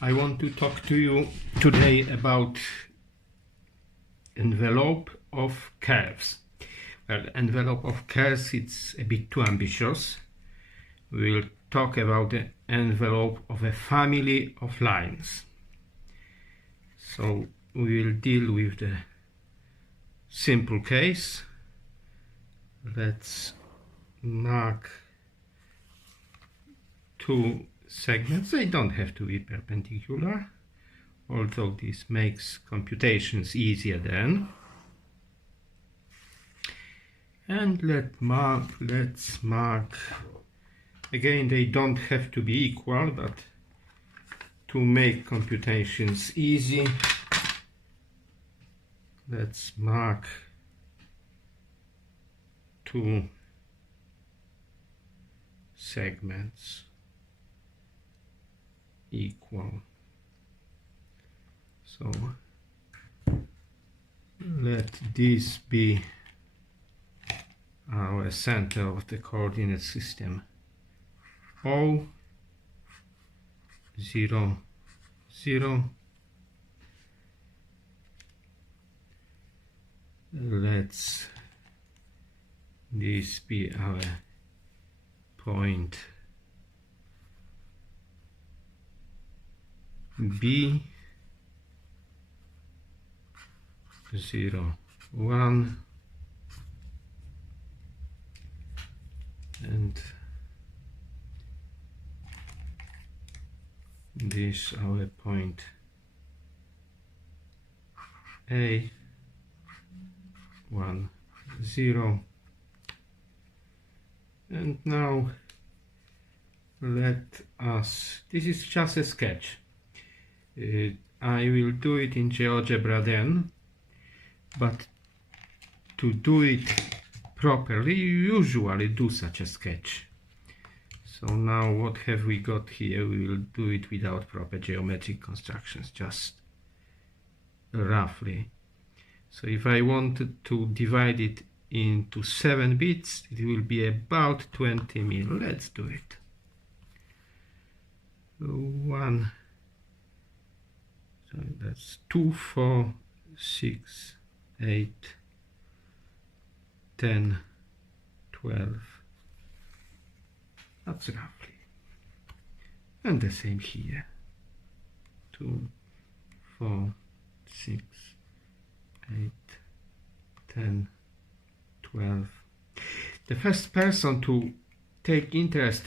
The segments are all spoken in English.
I want to talk to you today about envelope of curves. Well, envelope of curves, it's a bit too ambitious. We will talk about the envelope of a family of lines. So we will deal with the simple case. Let's mark two segments. They don't have to be perpendicular, although this makes computations easier then. And let's mark, again, they don't have to be equal, but to make computations easy, let's mark two segments equal. So let this be our center of the coordinate system. O 0 0. Let's this be our point B 0 1, and this our point A 1 0. And now let us, this is just a sketch. I will do it in GeoGebra then, but to do it properly you usually do such a sketch. So now what have we got here? We will do it without proper geometric constructions, just roughly. So if I wanted to divide it into 7 bits, it will be about 20 mil. Let's do it. 1, so that's 2, 4, 6, 8, 10, 12. That's roughly. And the same here. 2, 4, 6, 8, 10, 12. The first person to take interest,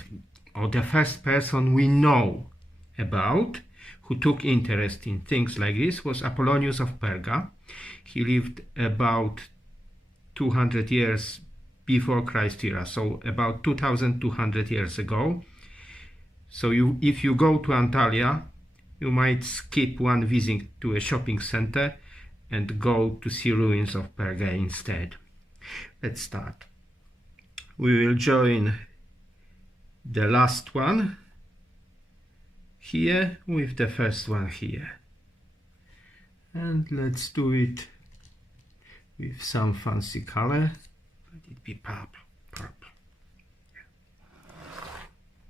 or the first person we know about who took interest in things like this, was Apollonius of Perga. He lived about 200 years before Christ's era, so about 2200 years ago. So if you go to Antalya, you might skip one visit to a shopping center and go to see ruins of Perga instead. Let's start. We will join the last one here with the first one here. And let's do it with some fancy color. Let it be purple.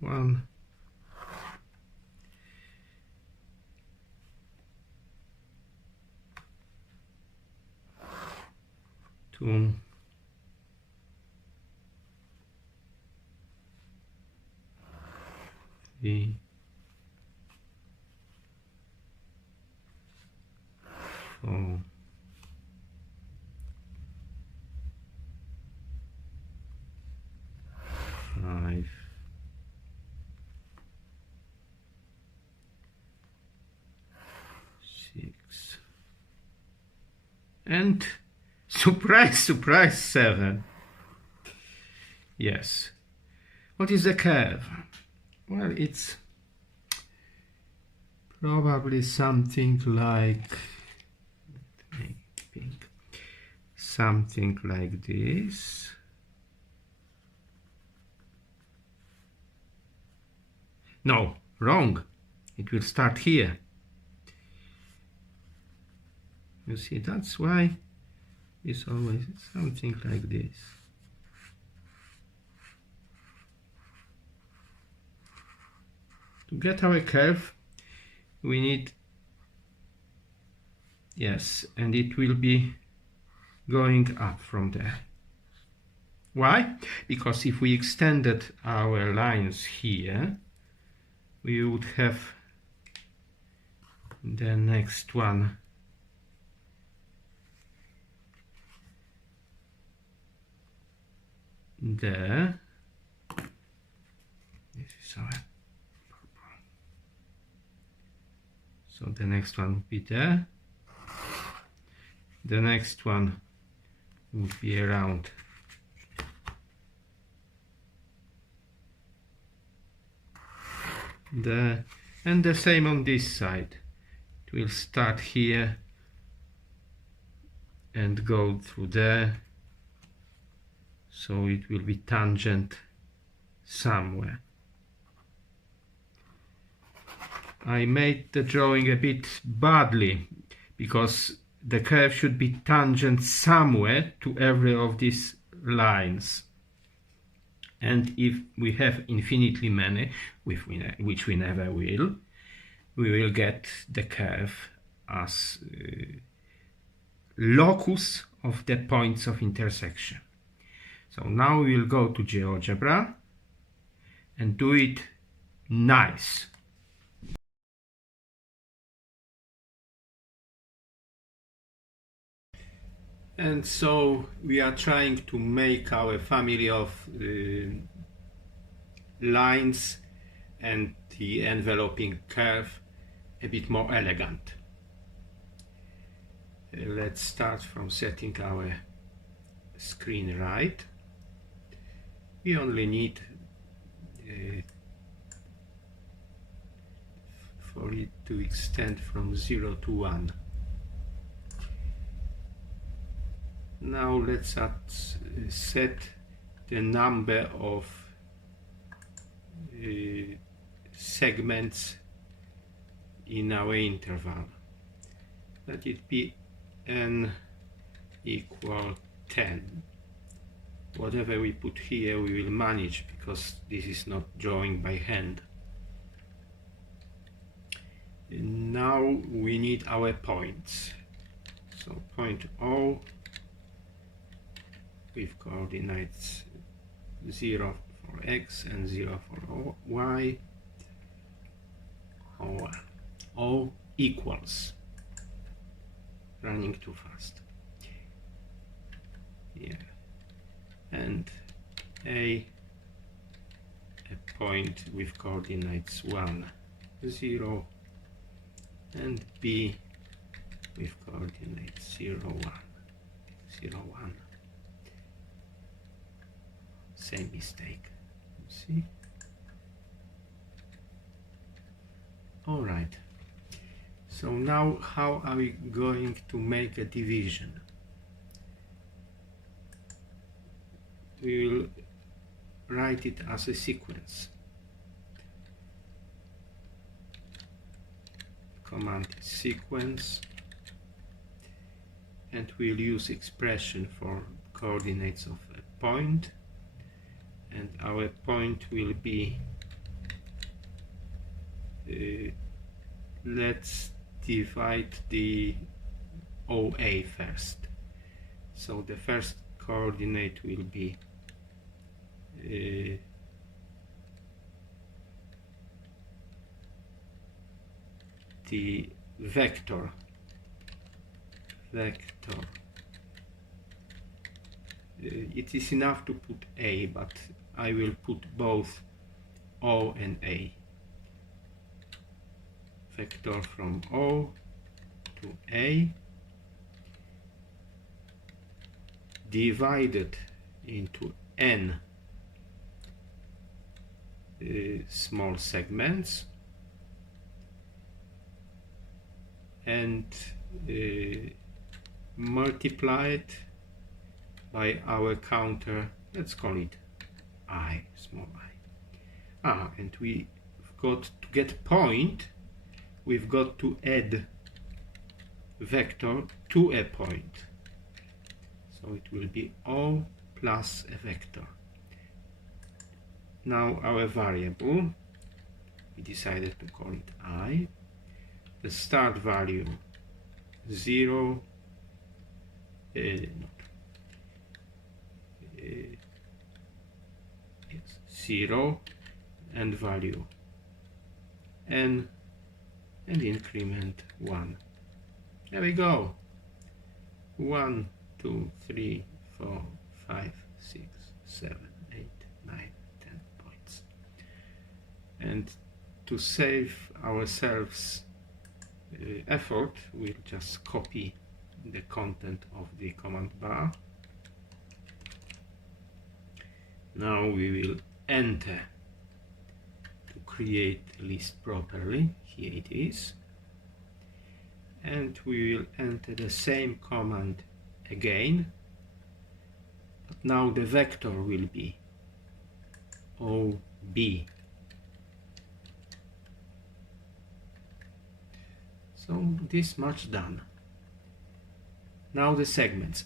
Yeah. 1, 2, 3, 4, 5, 6, and surprise, 7. Yes. What is a curve? Well, it's probably something like, let me think, something like this. No, wrong. It will start here. You see, that's why it's always something like this. To get our curve, we need, yes, and it will be going up from there. Why? Because if we extended our lines here, we would have the next one there. This is our purple. So the next one would be there. The next one would be around there, and the same on this side. It will start here and go through there, so it will be tangent somewhere. I made the drawing a bit badly because the curve should be tangent somewhere to every of these lines. And if we have infinitely many, which we never will, we will get the curve as locus of the points of intersection. So now we will go to GeoGebra and do it nice. And so we are trying to make our family of lines and the enveloping curve a bit more elegant. Let's start from setting our screen right. We only need for it to extend from 0 to 1. Now let's set the number of segments in our interval. Let it be n equal 10. Whatever we put here we will manage, because this is not drawing by hand. And now we need our points. So point O with coordinates 0 for x and 0 for y. O equals, running too fast, yeah, and a point with coordinates 1, 0, and B with coordinates 0, 1, 0, 1. Same mistake, see? All right. So now how are we going to make a division? We will write it as a sequence. Command is sequence, and we'll use expression for coordinates of a point, and our point will be let's divide the OA first. So the first coordinate will be the vector. It is enough to put A, but I will put both O and A. Vector from O to A divided into n small segments, and multiplied by our counter. Let's call it I, small I. And we've got to get point, we've got to add vector to a point. So it will be O plus a vector. Now our variable, we decided to call it I. the start value 0, yes, 0, and value n, and increment 1. There we go. 1, 2, 3, 4, 5, 6, 7, 8, 9, 10 points. And to save ourselves effort, we'll just copy the content of the command bar. Now we will enter to create the list properly. Here it is. And we will enter the same command again, but now the vector will be OB. So this much done. Now the segments.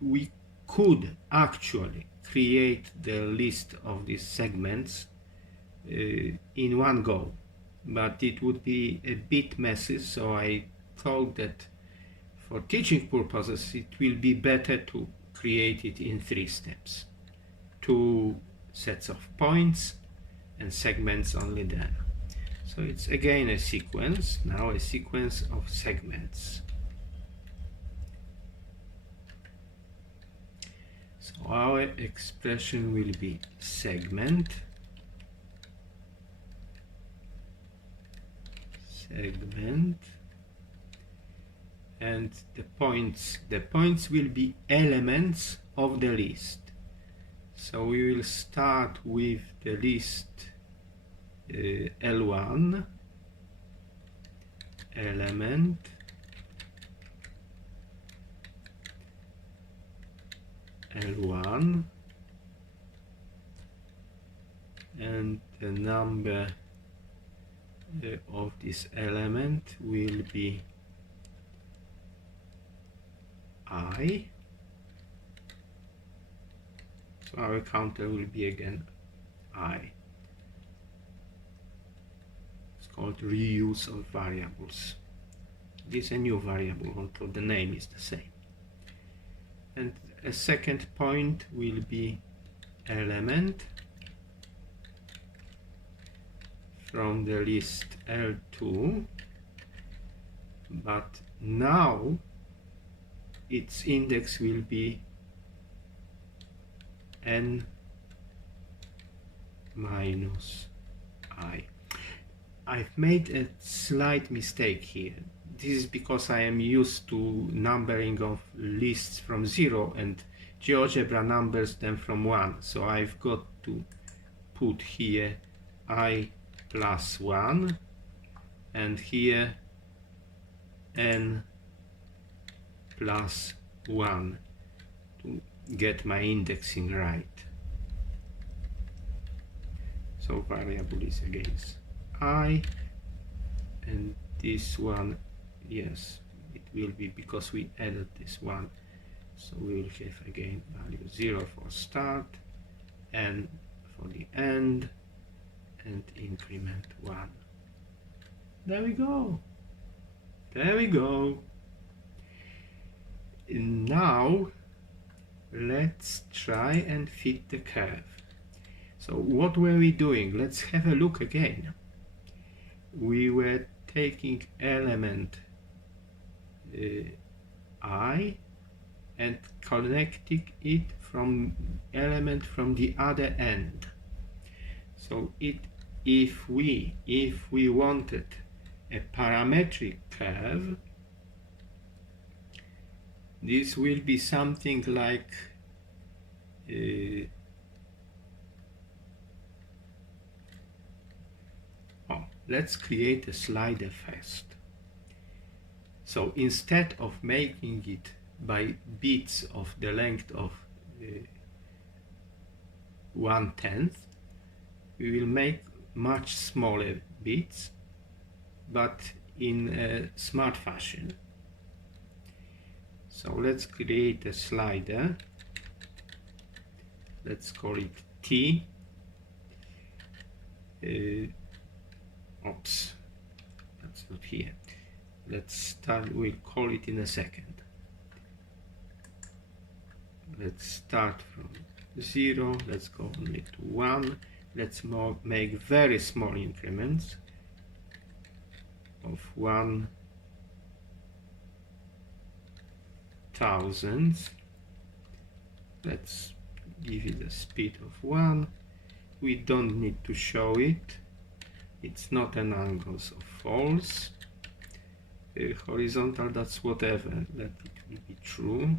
We could actually create the list of these segments in one go, but it would be a bit messy, so I thought that for teaching purposes it will be better to create it in 3 steps. 2 sets of points and segments only then. So it's again a sequence, now a sequence of segments. So our expression will be segment, and the points will be elements of the list. So we will start with the list L1 element L1, and the number of this element will be I. So our counter will be again I. It's called reuse of variables. This is a new variable, although the name is the same. And a second point will be element from the list L2, but now its index will be n minus I. I've made a slight mistake here. This is because I am used to numbering of lists from 0 and GeoGebra numbers them from 1. So I've got to put here I plus 1 and here n plus 1 to get my indexing right. So variable is against I, and this one, yes, it will be because we added this one, so we will have again value 0 for start, n for the end, and increment 1. There we go. There we go. And now let's try and fit the curve. So what were we doing? Let's have a look again. We were taking element I and connecting it from element from the other end. So if we wanted a parametric curve, this will be something like let's create a slider first. So instead of making it by bits of the length of 1/10, we will make much smaller bits, but in a smart fashion. So let's create a slider. Let's call it T. Oops, that's not here. Let's start, we'll call it in a second. Let's start from 0, let's go only to 1. Let's make very small increments of 1,000. Let's give it a speed of 1. We don't need to show it. It's not an angle, so false. Horizontal, that's whatever. Let it will be true.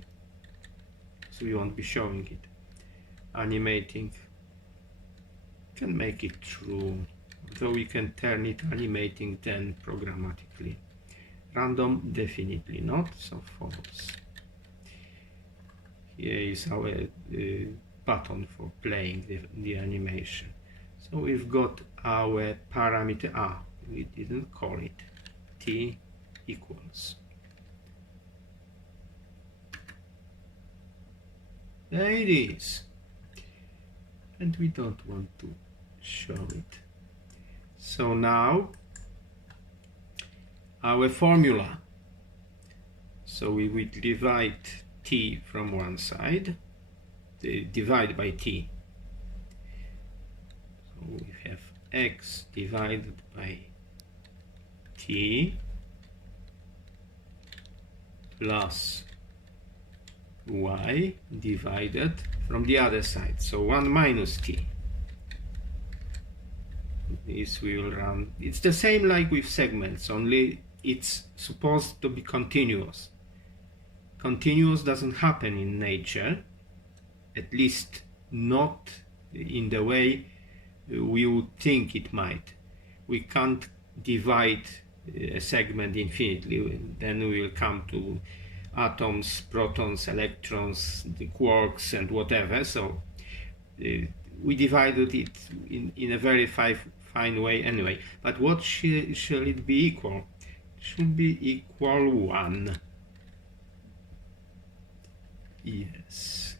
So we won't be showing it. Animating, can make it true, though we can turn it animating then programmatically. Random, definitely not, so false. Here is our button for playing the animation. So we've got our parameter, we didn't call it, t equals. There it is. And we don't want to show it. So now our formula. So we will divide t from one side, divide by t. So we have x divided by t plus y divided from the other side, so 1 minus t. This will run, it's the same like with segments, only it's supposed to be continuous. Continuous doesn't happen in nature, at least not in the way we would think it might. We can't divide a segment infinitely, then we will come to atoms, protons, electrons, the quarks and whatever. So we divided it in a very fine way anyway. But what shall it be equal? It should be equal 1. Yes.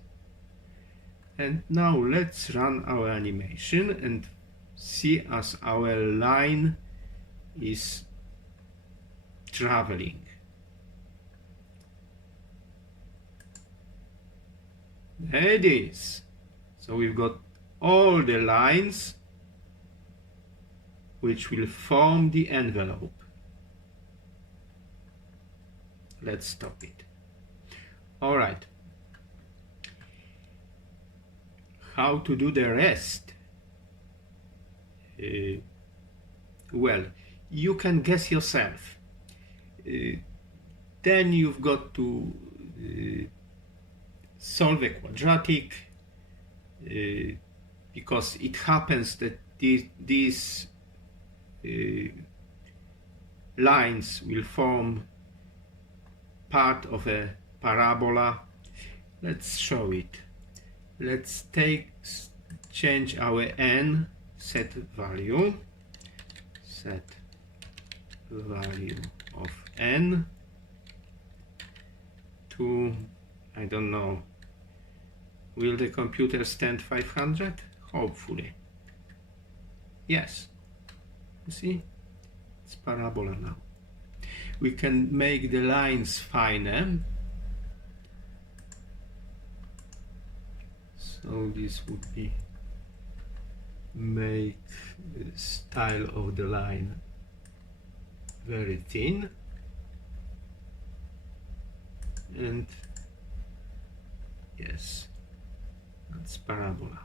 And now let's run our animation and see as our line is traveling. There it is. So we've got all the lines which will form the envelope. Let's stop it. All right. How to do the rest? Well, you can guess yourself. Then you've got to solve a quadratic, because it happens that these lines will form part of a parabola. Let's show it. Let's change our n, set value of n to, I don't know, will the computer stand 500? Hopefully. Yes. You see? It's parabola now. We can make the lines finer. So this would be make the style of the line very thin, and yes, that's parabola.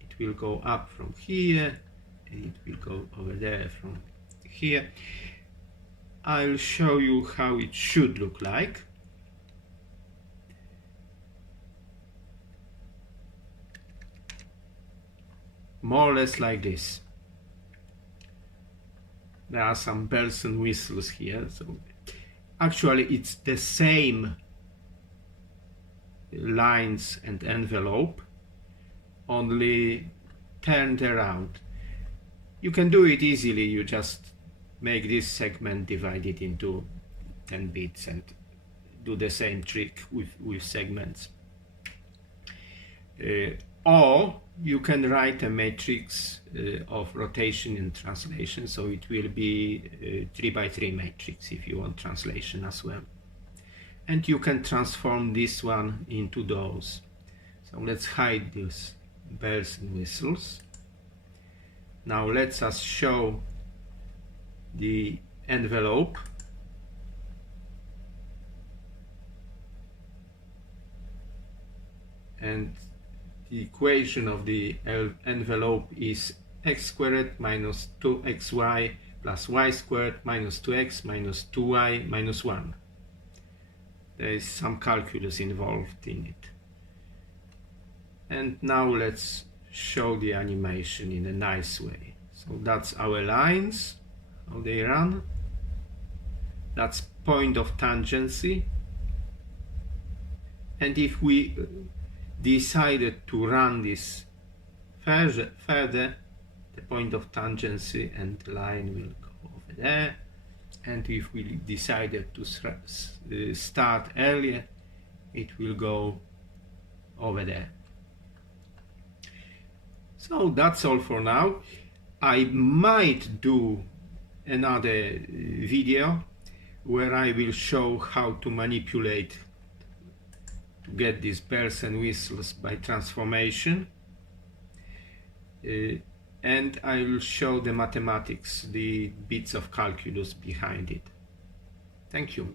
It will go up from here and it will go over there from here. I'll show you how it should look like. More or less like this. There are some bells and whistles here, so actually it's the same lines and envelope, only turned around. You can do it easily. You just make this segment, divide it into 10 bits and do the same trick with segments. or you can write a matrix of rotation and translation, so it will be 3 by 3 matrix if you want translation as well. And you can transform this one into those. So let's hide these bells and whistles. Now let us show the envelope. And the equation of the envelope is x squared minus 2xy plus y squared minus 2x minus 2y minus 1. There is some calculus involved in it. And now let's show the animation in a nice way. So that's our lines, how they run. That's point of tangency. And if we decided to run this further, the point of tangency and the line will go over there. And if we decided to start earlier, it will go over there. So that's all for now. I might do another video where I will show how to manipulate to get these bells and whistles by transformation, and I will show the mathematics, the bits of calculus behind it. Thank you.